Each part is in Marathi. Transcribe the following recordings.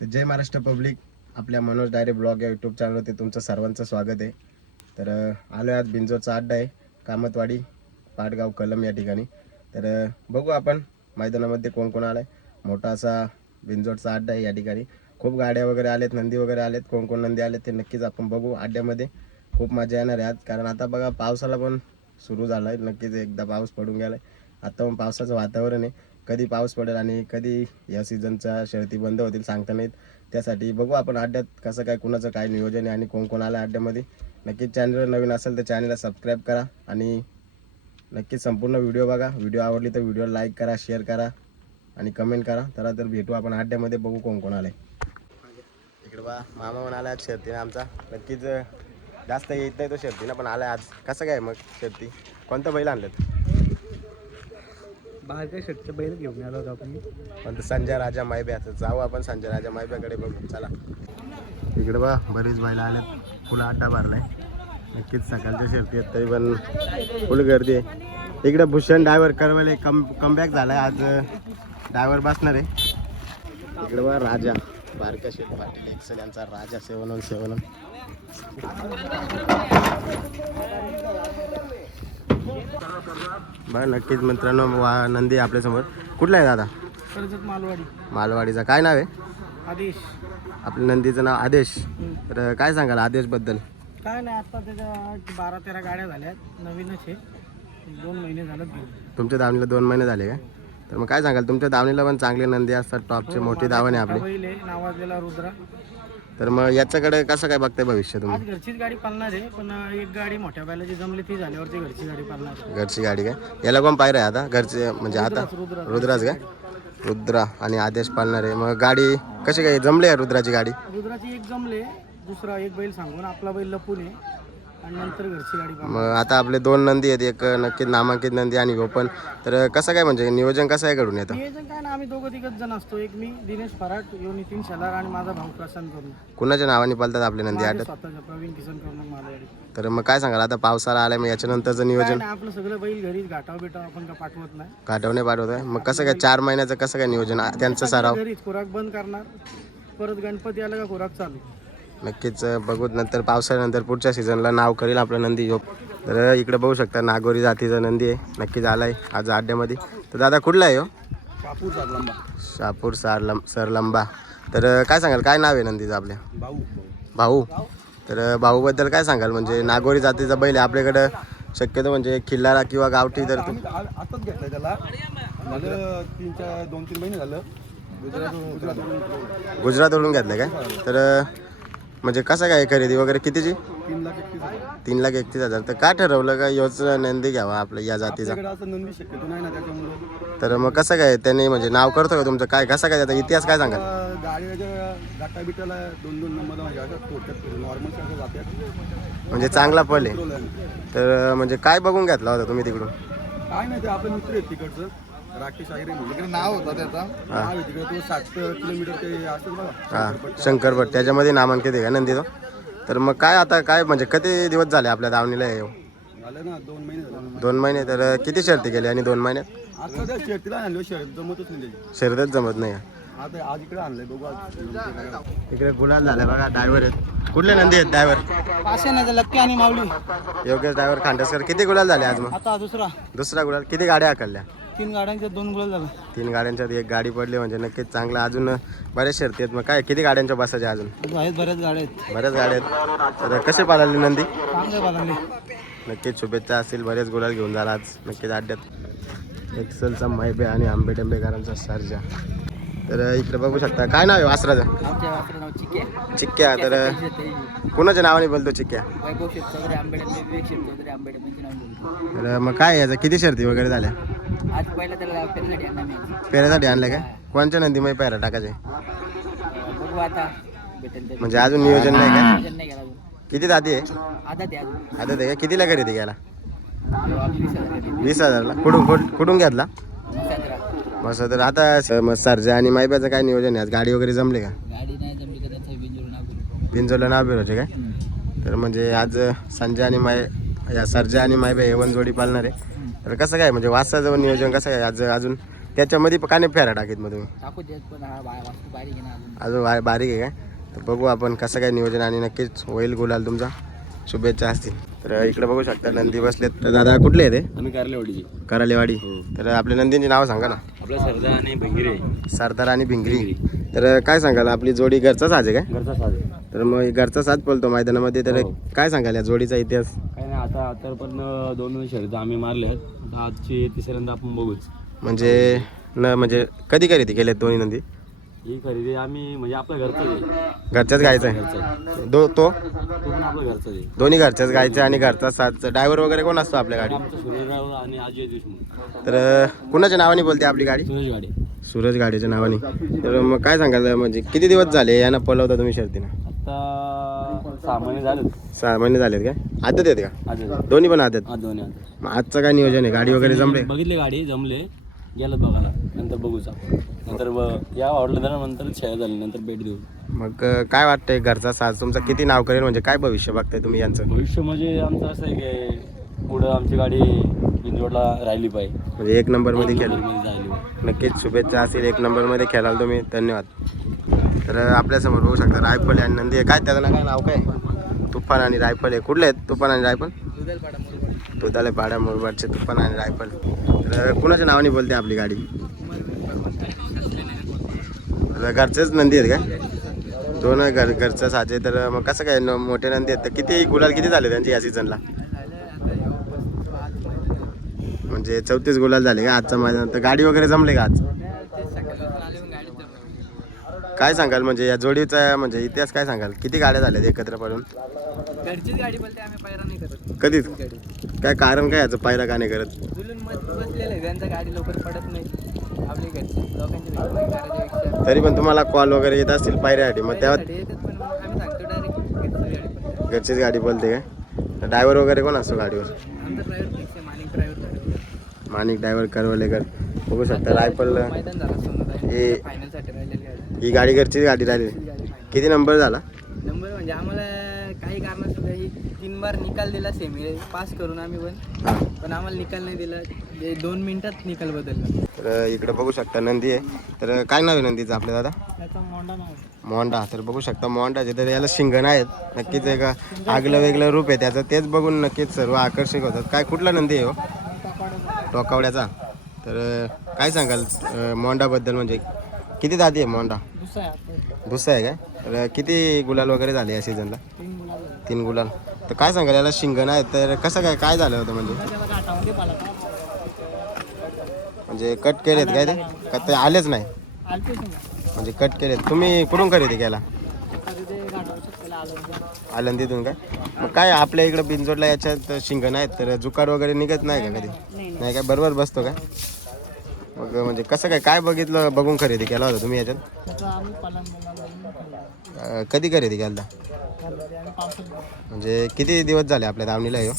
तर जय महाराष्ट्र पब्लिक, आपल्या मनोज डायरे ब्लॉग या यूट्यूब चॅनलवरती तुमचं सर्वांचं स्वागत आहे. तर आलो आज बिंजोरचा अड्डा आहे, कामतवाडी पाटगाव कलम या ठिकाणी. तर बघू आपण मैदानामध्ये कोण कोण आलं आहे. मोठा असा बिंजोरचा अड्डा आहे. या ठिकाणी खूप गाड्या वगैरे आलेत, नंदी वगैरे आलेत. कोण कोण नंदी आलेत ते नक्कीच आपण बघू. अड्ड्यामध्ये खूप मजा येणार आहे आज, कारण आता बघा पावसाला पण सुरू झाला आहे. नक्कीच एकदा पाऊस पडून गेला आहे. आता पण पावसाचं वातावरण आहे. कधी पाऊस पडेल आणि कधी या सीझनच्या शर्यती बंद होतील सांगता नाहीत. त्यासाठी बघू आपण अड्ड्यात कसं काय, कुणाचं काय नियोजन आहे आणि कोण कोण आलं अड्ड्यामध्ये. नक्कीच चॅनलवर नवीन असेल तर चॅनलला सबस्क्राईब करा आणि नक्कीच संपूर्ण व्हिडिओ बघा. व्हिडिओ आवडली तर व्हिडिओ लाईक करा, शेअर करा आणि कमेंट करा. तर भेटू आपण अड्ड्यामध्ये, बघू कोण कोण आलं आहे. इकडे बा मामा म्हणून आला आज शर्तीनं आमचा. नक्कीच जास्त येत नाही तो शर्तीनं, पण आला आज. कसं काय मग शर्ती, कोणतं बैल आणलं? बाहेर काही शर्टचं बैल घेऊन आलो होतो आपण. पण संजय राजा मायब्याचं जाऊ आपण संजय राजा मायब्याकडे बघू. चला इकडे बा बरीच बैल आलेत, फुल अड्डा भरलाय. नक्कीच सकाळच्या शर्ती आहेत तरी पण फुल गर्दी आहे. इकडे भूषण ड्रायव्हर करवले कमबॅक झालाय आज. ड्रायव्हर बसणार आहे. इकडे बा राजा बारका शेठ पाटील एक्सेल यांचा राजा 717. बरं नक्कीच मित्रांनो, नंदी आपल्यासमोर. कुठला आहे दादा? मालवाडी. मालवाडीचा. काय नाव आहे आदेश. आपल्या नंदीचं नाव आदेश. तर काय सांगाल आदेशबद्दल? काय नाही, आता त्याच्या 12-13 गाड्या झाल्यात, नवीनच आहे. 2 महिने झालं घेऊन. तुमच्या दावणीला 2 महिने झाले का? तर मग काय सांगाल, तुमच्या दावणीला पण चांगले नंदी असतात, टॉपचे मोठी दावण आहे आपली. बैल आहे नावाजलेला रुद्रा. तर मग याच्याकडे कसं काय बघताय भविष्य तुम्ही? आज घरचीच गाडी पालणार आहे, पण एक गाडी मोठ्या बैलाची जमली ती झाल्यावरती घरची गाडी पालणार आहे. घरची गाडी काय? याला कोण पाहिजे आता घरचे म्हणजे आता? रुद्रा. रुद्राच काय? रुद्रा आणि आदेश पालणार आहे. मग गाडी कशी काय जमली आहे रुद्राची गाडी? रुद्राची एक जमले, दुसरा एक बैल सांगून आपला बैल लपून आहे आणि नंतर घरची गाडी पालणार. मग आता आपले 2 नंदी आहेत, एक नक्कीच नामांकित नंदी आणि ओपन. तर कसं काय म्हणजे नियोजन कसं काय घडून येतं? नियोजन काय ना, आम्ही दोघं तिघच जण असतो. एक मी दिनेश फराट, यो नितीन शलार आणि माझा भाऊ प्रशांत करून. कुणाच्या नावाने पालतात आपले नंदी अड्ड्यात? स्वतःच्या प्रवीण किसन करून मालवाडी. तर मग काय सांगाल, आता पावसाळा आलाय, मग याच्यानंतरचं नियोजन? काय आपलं सगळं बैल घरी घाटाव बिटाव आपण का पाठवत नाही. काठवणे पाठवतोय. मग कसं काय 4 महिन्याचं कसं काय नियोजन त्यांचं सराव? घरीच खुराक बंद करणार, परत गणपती आला का खुराक चालू. नक्कीच बघू. नंतर पावसाळ्यानंतर पुढच्या सीझनला नाव करील आपलं नंदी योग. तर इकडे बघू शकता नागोरी जातीचा नंदी आहे, नक्कीच आलाय आज अड्ड्यामध्ये. तर दादा कुठला आहे हो? शापूर सरलंबा. तर काय सांगाल, काय नाव आहे नंदीचं आपल्या? भाऊ. तर भाऊबद्दल काय सांगाल, म्हणजे नागोरी जातीचा बैल आहे आपल्याकडं शक्यतो म्हणजे खिल्लारा किंवा गावठी. तर आताच घेतलाय त्याला, झालं 2-3 महिने झालं. गुजरातवरून घेतलं काय? तर म्हणजे कसं काय खरेदी वगैरे कितीची? 3,31,000. 3,31,000. तर काय ठरवलं का योच नंदी घ्यावा आपल्या या जातीचा? असं नंदी शक्यतो नाही ना त्याच्यामुळे. तर मग कसं काय त्यांनी म्हणजे नाव करतो का तुमचं? काय कसं काय त्याचा इतिहास काय सांगाल? गाडीच्या गाठा बिटाला 2-2 नंबर म्हणजे असं थोडक्यात नॉर्मल असं जातात. म्हणजे चांगला पल आहे. तर म्हणजे काय बघून घेतला होता तुम्ही तिकडून? काय नाही, ते आपले मित्र आहेत तिकडचं, राकेश आयरे म्हणजे नाव होता त्याचा. नाव आहे तिकडे, तो 60 किलोमीटर ते असं बघा. हां शंकरभट, त्याच्यामध्ये नामांकित आहे का नंदी तो? तर मग काय आता काय म्हणजे किती दिवस झाले आपल्या दावणीला येऊ? झालं ना 2 महिने झाले. 2 महिने. तर किती शर्ती केली आणि 2 महिन्यात? आता त्या शर्तीला आणलं, शर्यत जमतच नाही त्याची. शर्यतच जमत नाही. आता आज इकडे आणलंय, बघू आज. इकडे गुलाल झाला बघा. ड्रायव्हर आहेत, कुठले नंदी आहेत ड्रायव्हर? पाचशे नाही, लक्की आणि माऊली. योगेश ड्रायव्हर खांडेसकर. किती गुलाल झाले आज? मग आता दुसरा गुलाल. किती गाड्या आकलल्या? 3 गाड्यांच्या 2 गुलाल झालं. 3 गाड्यांच्यात 1 गाडी पडली, म्हणजे नक्कीच चांगलं. अजून बऱ्याच शर्ती आहेत. मग काय किती गाड्यांच्या बसायच्या अजून? आहेत बऱ्याच गाड्या आहेत. बऱ्याच गाड्या आहेत. तर कसे पाळाले नंदी? चांगले पालवले. नक्कीच शुभेच्छा असतील, बरेच गुलाल घेऊन झाला आज नक्कीच अड्ड्यात. एक्सलचा मैबे आणि आंबेडंबेकरांचा सर्जा. तर इकडे बघू शकता. काय नाव आहे वासराचं? आमच्या वासराचं नाव चिक्या. चिक्क्या. तर कुणाच्या नावाने बोलतो चिक्क्या? वैभव शेतकरी आंबेडकर, विवेक शेतकरी आंबेडकरांचे नाव बोलतो. तर मग काय याचं किती शर्ती वगैरे झाल्या? आज पहिला त्याला पेरण्यासाठी आणला मी. पेऱ्यासाठी आणलं काय? कोणच्या नंदी मग पेरा टाकायचे? बघू आता भेटेल ते. म्हणजे अजून नियोजन नाही काय? नियोजन नाही केला अजून. किती दाती आहे? आता ते अजून आता ते काय कितीला खरेदी घ्यायला? 20,000 20,000ला. कुठून घेतला? मग तर आता मग सर्जा आणि मायब्याचं काय नियोजन आहे आज? गाडी वगैरे जमले का? गाडी नाही जमली का त्याचं बिंजोर नाव. बिंजोरला नाव बिरोचे काय? तर म्हणजे आज संजय आणि या सर्जा आणि मायबा हे जोडी पालणार आहे. तर कसं काय म्हणजे वाजता नियोजन कसं काय आज? अजून त्याच्यामध्ये का नाही फेरा टाकीत मग तुम्ही? टाकू देत पण हा वास्तू बारीक आहे ना अजून. अजून बारीक आहे काय? तर बघू आपण कसं काय नियोजन आणि नक्कीच होईल गुलाल तुमचा. शुभेच्छा असतील. तर इकडे बघू शकता नंदी बसलेत. तर दादा कुठले आहे ते? आम्ही कारलेवाडीची. करालेवाडी. तर आपल्या नंदींची नाव सांगा ना. आपला सरदार आणि भंगिरे. सरदार आणि भिंगरी. तर काय सांगाल आपली जोडी घरचा साज आहे काय? घरचा साज. तर मग घरचा साज पळतो मैदानामध्ये. तर काय सांगाल या जोडीचा इतिहास? काय नाही आता पण 2 शर्यत आम्ही मारल्यात. आजची तिसऱ्यांदा आपण बघूच. म्हणजे कधी खरेदी केलेत दोन्ही नंदी? ही खरेदी आम्ही म्हणजे आपल्या घरचं आहे. घरच्याच गायचा आहे तो तो पण आपल्या घरचं आहे. दोन्ही घरच्याच गायचे आणि घरचा साज. ड्रायव्हर वगैरे कोण असतो आपल्या गाडी? आमचं सूर्यराव आणि अजय देशमुख. तर कुणाच्या नावाने बोलते आपली गाडी? सुरेश गाडी. सूरज गाडीच्या नावाने. तर मग काय सांगाल म्हणजे किती दिवस झाले यांना पळवता तुम्ही शर्तीनं? आता 6 महिने झालेत. 6 महिने झालेत काय? आदत आहेत का? आज दोन्ही पण आदत. दोन्ही मग आजचं काय नियोजन आहे? गाडी वगैरे जमले? बघितले गाडी जमले गेलं बघायला. नंतर बघूच आपण. नंतर या आवडलं तर नंतर छाया झाली नंतर भेट देऊ. मग काय वाटतंय घरचा साज तुमचा किती नाव करेल? म्हणजे काय भविष्य बघताय तुम्ही यांचं? भविष्य म्हणजे आमचं असं आहे की पुढं आमची गाडी बिंजोडला राहिली पाहिजे. म्हणजे 1 नंबरमध्ये खेळ. राहिली पाहिजे. नक्कीच शुभेच्छा असेल. 1 नंबरमध्ये खेळाल तुम्ही. धन्यवाद. तर आपल्यासमोर बघू शकता रायफल आणि नंदी आहे. काय त्याचं काय नाव काय? तुफान आणि रायफल आहे. कुठले आहेत तुफान आणि रायफल? दुधाले पाड्या मुरबाडचे तुफान आणि रायफल. तर कुणाच्या नावाने बोलते आपली गाडी? घरचेच नंदी आहेत काय? दोन घरचं साचे. तर मग कसं काय मोठे नंदी आहेत? तर किती गुलाल किती झाले त्यांचे या सीझनला? म्हणजे 34 गुलाल झाले का आजच्या मैदानात? तर गाडी वगैरे जमले का आज? काय सांगाल म्हणजे या जोडीचा म्हणजे इतिहास काय सांगाल? किती गाड्या झाल्यात एकत्र पडून? घरचीच गाडी बोलते आम्ही पायरा नाही करत. कधीच? काय कारण काय याचं पायरा का नाही करत? बोलून मत बसलेलं आहे त्यांचं गाडी लवकर पडत नाही. आपली घरची लोकांची करायच्यापेक्षा तरी पण तुम्हाला कॉल वगैरे येत असतील पायऱ्यासाठी मग तेव्हा येतात पण मग आम्ही सांगतो डायरेक्ट घरचीच गाडी बोलते काय? तर ड्रायव्हर वगैरे कोण असतो गाडीवर? आमचा ड्रायव्हर फिक्स आहे. मानिक ड्रायव्हर. माणिक ड्रायव्हर करवलेकर. बघू शकता रायफल. मैदान झाला सोनं हे फायनलसाठी राहिलेली गाडी. ही गाडी घरचीच गाडी राहिली. किती नंबर झाला? नंबर म्हणजे आम्हाला काही कारणास्तव 3 बार निकाल दिला सेमी पास करून आम्ही हां. पण आम्हाला निकाल नाही दिला. 2 मिनिटात निकाल बदलला. तर इकडे बघू शकता नंदी आहे. तर काय नाव आहे नंदीचं आपल्या दादा? त्याचा मोंडा नाव मोंडा. तर बघू शकता मोंडाचे. तर याला शिंगण आहेत. नक्कीच एक आगलं वेगळं रूप आहे त्याचं. तेच बघून नक्कीच सर्व आकर्षक होतात. काय कुठला नंदी आहे हो? टोकावड्याचा. तर काय सांगाल मोंडाबद्दल? म्हणजे किती दादी आहे मोंडा? दुसरा आहे काय? तर किती गुलाल वगैरे झाले या सीझनला? 3 गुलाल. तर काय सांगाल याला शिंगण आहे तर कसं काय झालं होतं? म्हणजे कट केलेत काय ते? का ते आलेच नाही? म्हणजे कट केलेत. तुम्ही कुठून खरेदी केला? आळंदीतून काय? मग काय आपल्या इकडं बिंजोडला याच्यात शिंगण आहेत तर जुकार वगैरे निघत नाही का कधी? नाही काय बरोबर बसतो काय? मग म्हणजे कसं काय बघितलं बघून खरेदी केला होता तुम्ही याच्यात? कधी खरेदी केला? म्हणजे किती दिवस झाले आपल्या दावणीला येऊ?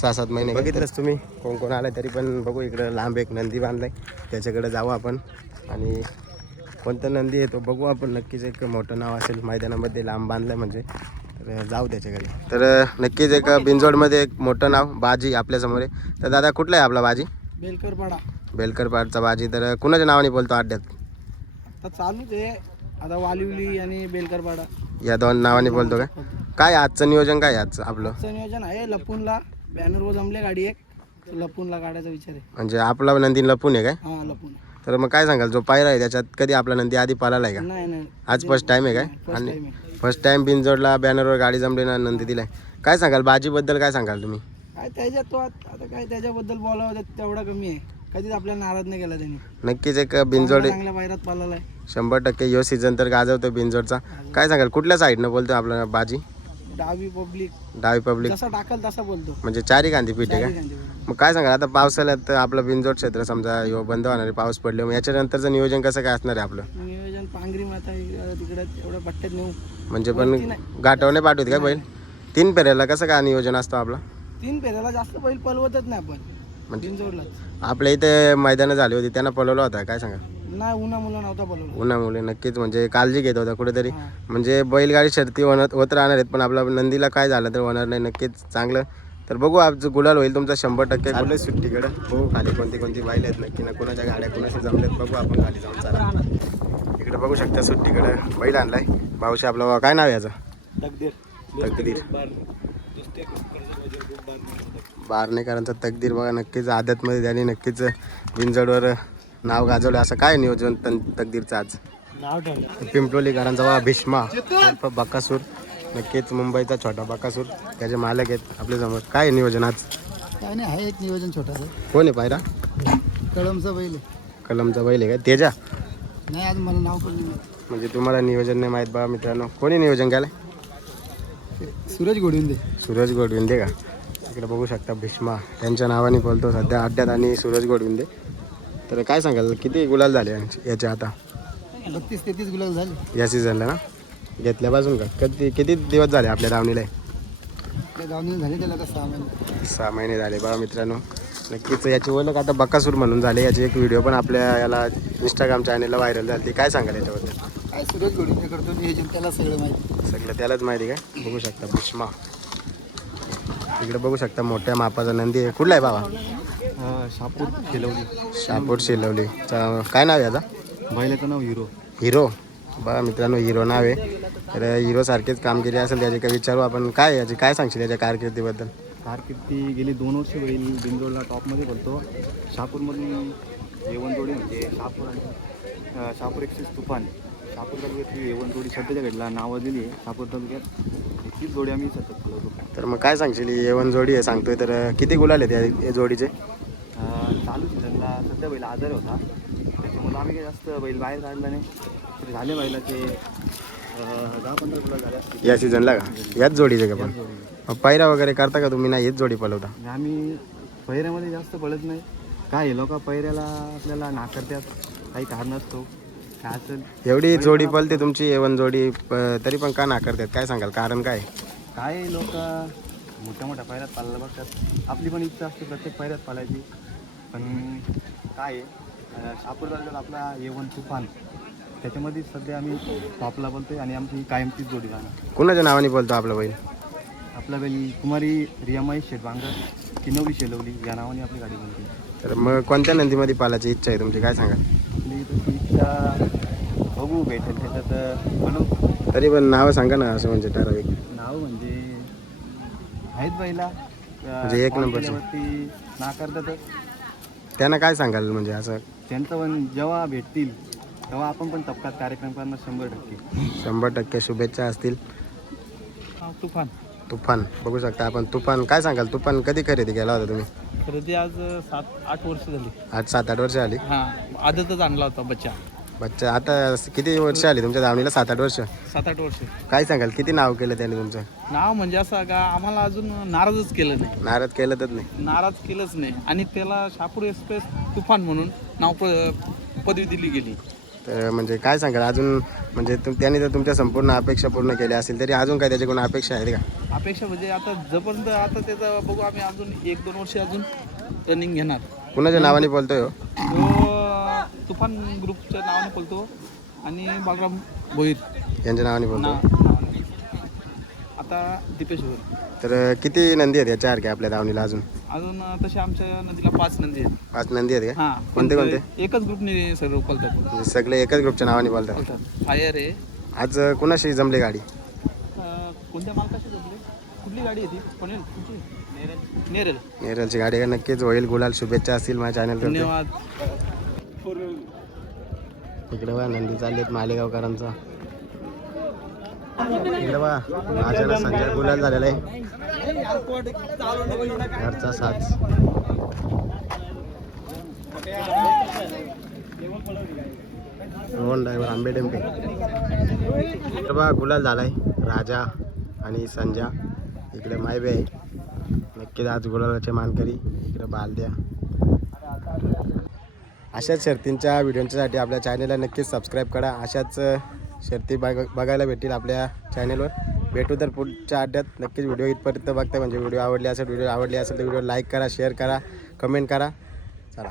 6-7 महिने. बघितलंच तुम्ही कोण कोण आलं तरी पण बघू. इकडं लांब एक नंदी बांधलाय त्याच्याकडे जाऊ आपण. आणि कोणतं नंदी आहे तो बघू आपण. नक्कीच एक मोठं नाव असेल मैदानामध्ये लांब बांधलंय म्हणजे. तर जाऊ त्याच्याकडे. तर नक्कीच एक बिंजोडमध्ये एक मोठं नाव बाजी आपल्यासमोर आहे. तर दादा कुठला आहे आपला बाजी? बेलकरपाडा. बेलकरपाडचा बाजी. तर कुणाच्या नावाने बोलतो अड्ड्यात? आता चालूच आहे आता वालिवली आणि बेलकरपाडा या 2 नावाने बोलतो काय? काय आजचं नियोजन काय आजचं आपलं? नियोजन आहे लपूनला बॅनरवर जमले गाडी एक लपूनला काढायचा विचार आहे. म्हणजे आपला नंदी लपून आहे काय? हा लपून. तर मग काय सांगाल जो पायरा आहे त्याच्यात कधी आपला नंदी आधी पालाला आहे का? नाही आज फर्स्ट टाइम आहे काय? आणि फर्स्ट टाइम बिनजोडला बॅनरवर गाडी जमली ना नंदी दिलाय. काय सांगाल बाजीबद्दल? काय सांगाल तुम्ही? काय त्याच्यात तो आता काय त्याच्याबद्दल बोलावं तेवढा कमी आहे. कधीच आपल्याला नाराज नाही केला त्यांनी. नक्कीच एक बिनजोड चांगल्या पायरात पालाला आहे. 100% यो सीझन तर गाजवतो बिनजोडचा. काय सांगाल कुठल्या साईडनं बोलतो आपला बाजी? डावी पब्लिक जसा टाकल तसा बोलतो. म्हणजे 4 गांधी पीठ आहे का? मग काय सांगाल आता पावसाळ्यात आपलं बिनजोड क्षेत्र समजा यो बंद होणार आहे पाऊस पडले मग याच्यानंतरचं नियोजन कसं काय असणार आहे आपलं? नियोजन पांगरी माता तिकडे एवढ्या पट्ट्यात नेऊ म्हणजे पण गाठवणे पाठवत का बैल? 3 फेऱ्याला कसं काय नियोजन असतं आपलं? 3 फेऱ्याला जास्त बैल पलवतच नाही आपण. म्हणजे बिनजोडला आपल्या इथे मैदानं झाली होती त्यांना पळवलं होता काय सांगा? नाही उन्हा मुलं नव्हता पलवला. उन्हामुळे नक्कीच म्हणजे काळजी घेत होता कुठेतरी. म्हणजे बैलगाडी शर्ती होत राहणार आहेत पण आपला नंदीला काय झालं तर होणार नाही. नक्कीच चांगलं तर बघू आज गुलाल होईल तुमचा 100%. चालू सुट्टीकडं हो, खाली कोणती कोणती बैल आहेत नक्की ना, कोणाच्या गाड्या कोणाशी जमल्यात बघू आपण खाली जाऊन. चला इकडे बघू शकता सुट्टीकडं बैल आणलाय भाऊशी. आपलं काय नाव आहे याचं? तकदीर. बारणेकरांचा तकदीर बघा, नक्कीच आदतमध्ये त्यांनी नक्कीच बिनजोडवर नाव गाजवलं. असं काय नियोजन तकदीरचं आज? नाव ठेवलं पिंपलोलीकरांचा बघा भीष्मा उर्फ बकासूर, नक्कीच मुंबईचा छोटा बकासूर, त्याचे मालक आहेत आपल्या समोर. काय आहे नियोजन आज? काय नाही, आहे एक नियोजन छोटासा. कोण आहे पायरा? कळमचा बैल आहे. कलमचा बैल आहे का? तेजा? नाही आज मला नाव पण नाही. म्हणजे तुम्हाला नियोजन नाही माहीत बघा मित्रांनो. कोणी नियोजन केलं? सूरज घोडविंदे. सूरज गोडविंदे का? इकडे बघू शकता भीष्मा त्यांच्या नावाने बोलतो सध्या अड्ड्यात आणि सूरज गोडविंदे. तर काय सांगाल किती गुलाल झाले याचे आता 32-33 गुलाल झाले या सीझनला ना, घेतल्यापासून का? किती दिवस झाले आपल्या दावणीला? आपल्या गावने झाले त्याला का 6 महिने. 6 महिने झाले बघा मित्रांनो. नक्कीच याची ओळख आता बकासूर म्हणून झाले. याची एक व्हिडिओ पण आपल्या याला इंस्टाग्राम चॅनलला व्हायरल झाली. काय सांगाल याच्याबद्दल? काय सूरज घोडविंदे करतो नियोजन, त्याला सगळं माहिती. सगळं त्यालाच माहिती काय? बघू शकता भीष्मा. इकडे बघू शकता मोठ्या मापाचा नंदी आहे. कुठला आहे बाबा? शापूर केलवली. शापूर शिलवली. काय नाव आहे याचा? बैलाचं नाव हिरो. हिरो बघा मित्रांनो, हिरो नाव आहे. तर हिरो सारखेच कामगिरी असेल त्याची. काय विचारू आपण, काय याची काय सांगशील याच्या कारकिर्दीबद्दल? कारकिर्दी गेली 2 वर्ष बैल बिंदोडला टॉपमध्ये बोलतो. शापूरमधून येवन जोडी म्हणजे शापूर एक्सिस तुफान. शापूर तालुक्यातली येवन जोडी सध्याच्या घडला नावं दिली आहे शापूर तालुक्यात. तीच जोडी आम्ही सतत बोलवतो. तर मग काय सांगशील? येवन जोडी आहे सांगतोय, तर किती गुलाल आहेत या जोडीचे? चालू सीझनला सध्या बैल आजार होता, त्याच्यामुळे आम्ही काही जास्त बैल बाहेर काढला नाही. तरी झाले बैलाचे 10-15 गुलाल झाले असतील या सीझनला का? याच जोडीचे का? पण मग पायरा वगैरे करता का तुम्ही? नाही हेच जोडी पलवता? आणि आम्ही पैऱ्यामध्ये जास्त पळत नाही. काय हे लोक पैऱ्याला आपल्याला नाकारतात, काही कारण असतो काय असेल. एवढी जोडी पलते तुमची येवन जोडी, तरी पण का नाकारतात? काय सांगाल कारण काय? काय लोक मोठ्या मोठ्या पायऱ्यात पाळायला बघतात. आपली पण इच्छा असते प्रत्येक पायऱ्यात पाळायची, पण काय आहे शापूर तालुक्यात आपला येवन तुफान त्याच्यामध्ये सध्या आम्ही टॉपला बोलतोय आणि आमची कायमचीच जोडी राहणार. कुणाच्या नावाने बोलतो आपला बैल? आपला बैल कुमारी रियामाई शेटबांगर किनवली शेलवली या नावाने आपली गाडी बोलते. तर मग कोणत्या नंदीमध्ये पालायची इच्छा आहे तुमची? काय सांगाल? आपली तशी इच्छा बघू भेटेल त्याच्यात बनवू. तरी पण नावं सांगा ना, असं म्हणजे ठराविक. नाव म्हणजे आहेत बैला म्हणजे एक नंबरचे. वरती नाकारतातच. त्यांना काय सांगाल म्हणजे असं? त्यांचं पण जेव्हा भेटतील तेव्हा आपण पण तपकात कार्यक्रम करणार 100%. 100% शुभेच्छा असतील. तुफान तुफान बघू शकता आपण. तुफान काय सांगाल? तुफान कधी खरेदी केला होता तुम्ही? खरेदी आज 7-8 वर्ष झाली. आज 7-8 वर्ष आली. हां, आदतच आणला होता बच्चा. बच्चा आता किती वर्ष आली तुमच्या दावणीला? 7-8 वर्ष. 7-8 वर्ष. काय सांगाल किती नाव केलं त्याने तुमचं? नाव म्हणजे असं का आम्हाला अजून नाराजच केलं नाही. नाराज केलं तर नाही? नाराज केलंच नाही. आणि त्याला शापूर एक्सप्रेस तुफान म्हणून पदवी दिली गेली. तर म्हणजे काय सांगाल अजून? म्हणजे त्याने तर तुमच्या संपूर्ण अपेक्षा पूर्ण केल्या असतील, तरी अजून काय त्याच्याकडून अपेक्षा आहेत का? अपेक्षा म्हणजे आता जोपर्यंत आता त्याचं बघू आम्ही अजून 1-2 वर्ष अजून रनिंग घेणार. कुणाच्या नावाने बोलतोय हो? तो तुफान ग्रुपच्या नावाने बोलतो आणि बालराम भोईर यांच्या नावाने बोलतो. नावाने. आता दीपेश भोईर. तर किती नंदी आहेत याच्या सारख्या आपल्या दावणीला अजून? अजून तसे आमच्या नदीला 5 नंदी आहेत. 5 नंदी आहेत का? हां. कोणते कोणते? एकच ग्रुपने सर्व बोलतात. म्हणजे सगळे एकाच ग्रुपच्या नावाने बोलतात. फायर आहे. आज कुणाशी जमली गाडी? कोणत्या मालकाशी जमली? कुठली गाडी आहे ती? पनेल कुठली? नेरल. नेरलची गाडी आहे. नक्कीच होईल गुलाल. शुभेच्छा असतील माझ्या चॅनल. धन्यवाद. इकडे बघा नंदी चालली आहेत मालेगावकरांचा. इकडे बघा राजाला संजय गुलाल झालेला आहे. घरचा साथ. रोहन ड्रायव्हर आंबे टेम्पे. इकडे बघा गुलाल झालाय राजा आणि संजा. इकडे मायबे आहे. नक्कीच आज गुलालाचे मानकरी. इकडे बालद्या. अशाच शर्तींच्या व्हिडिओंच्यासाठी आपल्या चॅनलला नक्कीच सबस्क्राईब करा. अशाच शर्ती बघायला भेटतील आपल्या चॅनलवर. भेटू तर पुढच्या अड्ड्यात. नक्कीच व्हिडिओ इथपर्यंत बघता म्हणजे व्हिडिओ आवडली असेल तर व्हिडिओ लाईक करा, शेअर करा, कमेंट करा. चला.